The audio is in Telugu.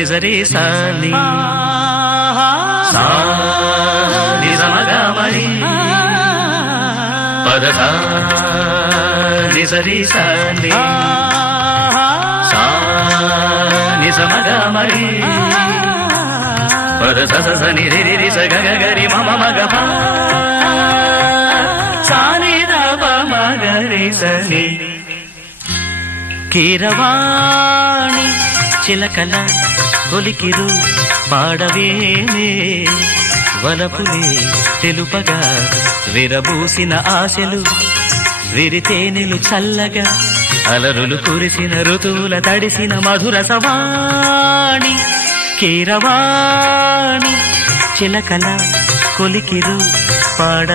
నిజరి సాని సా నిజమగమరి పదసా నిజరి సాని సా నిజమగమరి పదస స ని రి రి స గ గ రి మ మ గ ప సా ని ద ప మ గ రి స ని కీరవాణి చిలకల కొలికిరు పాడవేనే వలపులే తెలుపగా విరబూసిన ఆశలు విరితేనెలు చల్లగా అలరులు కురిసిన ఋతువుల తడిసిన మధుర సవాణి కీరవాణి చిలకల కొలికిరు పాడ